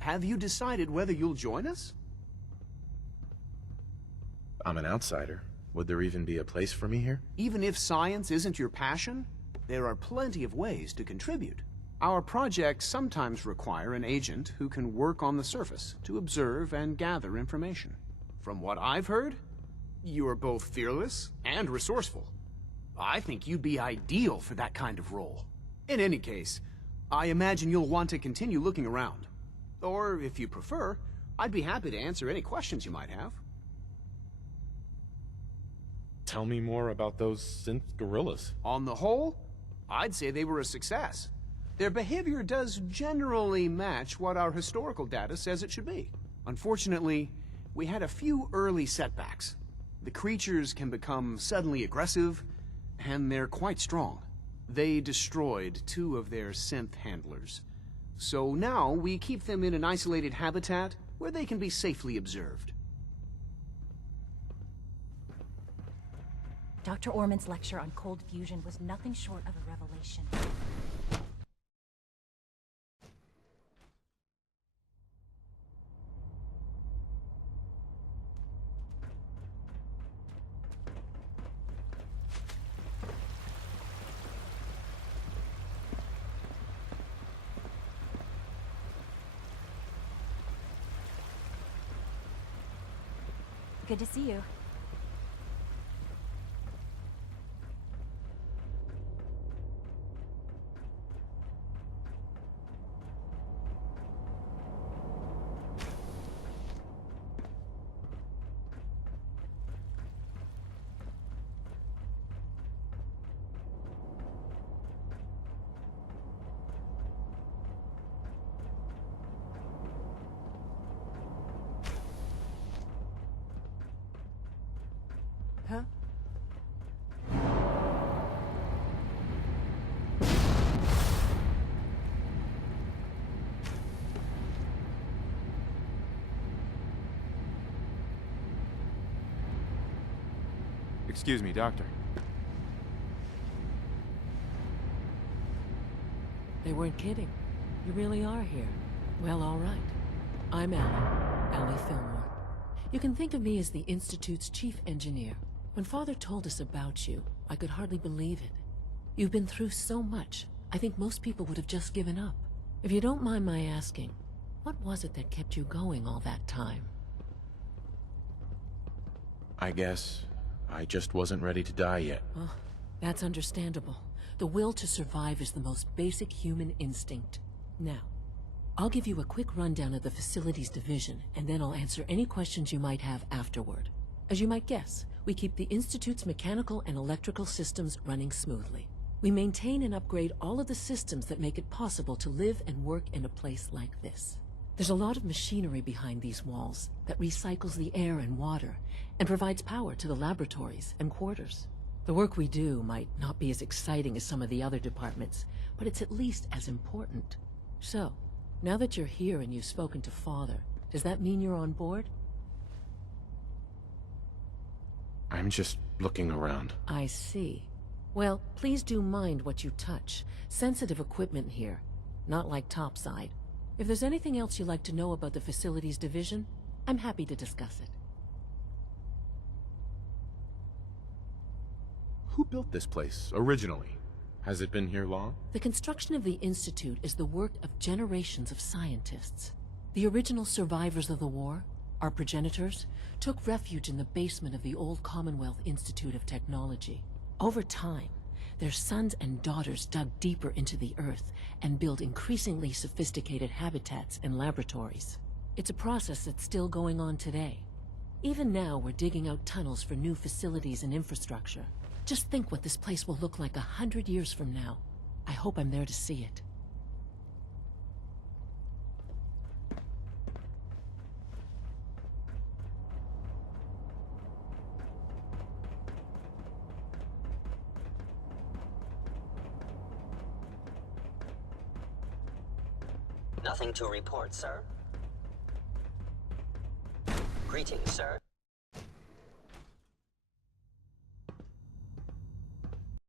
Have you decided whether you'll join us? I'm an outsider. Would there even be a place for me here? Even if science isn't your passion, there are plenty of ways to contribute. Our projects sometimes require an agent who can work on the surface to observe and gather information. From what I've heard, you are both fearless and resourceful. I think you'd be ideal for that kind of role. In any case, I imagine you'll want to continue looking around. Or, if you prefer, I'd be happy to answer any questions you might have. Tell me more about those synth gorillas. On the whole, I'd say they were a success. Their behavior does generally match what our historical data says it should be. Unfortunately, we had a few early setbacks. The creatures can become suddenly aggressive, and they're quite strong. They destroyed 2 of their synth handlers. So now we keep them in an isolated habitat where they can be safely observed. Dr. Orman's lecture on cold fusion was nothing short of a revelation. Good to see you. Huh? Excuse me, Doctor. They weren't kidding. You really are here. Well, all right. I'm Allie Fillmore. You can think of me as the Institute's chief engineer. When Father told us about you, I could hardly believe it. You've been through so much, I think most people would have just given up. If you don't mind my asking, what was it that kept you going all that time? I guess I just wasn't ready to die yet. Oh, that's understandable. The will to survive is the most basic human instinct. Now, I'll give you a quick rundown of the Facilities Division, and then I'll answer any questions you might have afterward. As you might guess, we keep the Institute's mechanical and electrical systems running smoothly. We maintain and upgrade all of the systems that make it possible to live and work in a place like this. There's a lot of machinery behind these walls that recycles the air and water and provides power to the laboratories and quarters. The work we do might not be as exciting as some of the other departments, but it's at least as important. So, now that you're here and you've spoken to Father, does that mean you're on board? I'm just looking around. I see. Well, please do mind what you touch. Sensitive equipment here, not like topside. If there's anything else you'd like to know about the Facilities Division, I'm happy to discuss it. Who built this place, originally? Has it been here long? The construction of the Institute is the work of generations of scientists. The original survivors of the war, our progenitors, took refuge in the basement of the old Commonwealth Institute of Technology. Over time, their sons and daughters dug deeper into the earth and built increasingly sophisticated habitats and laboratories. It's a process that's still going on today. Even now, we're digging out tunnels for new facilities and infrastructure. Just think what this place will look like 100 years from now. I hope I'm there to see it. Nothing to report, sir. Greetings, sir.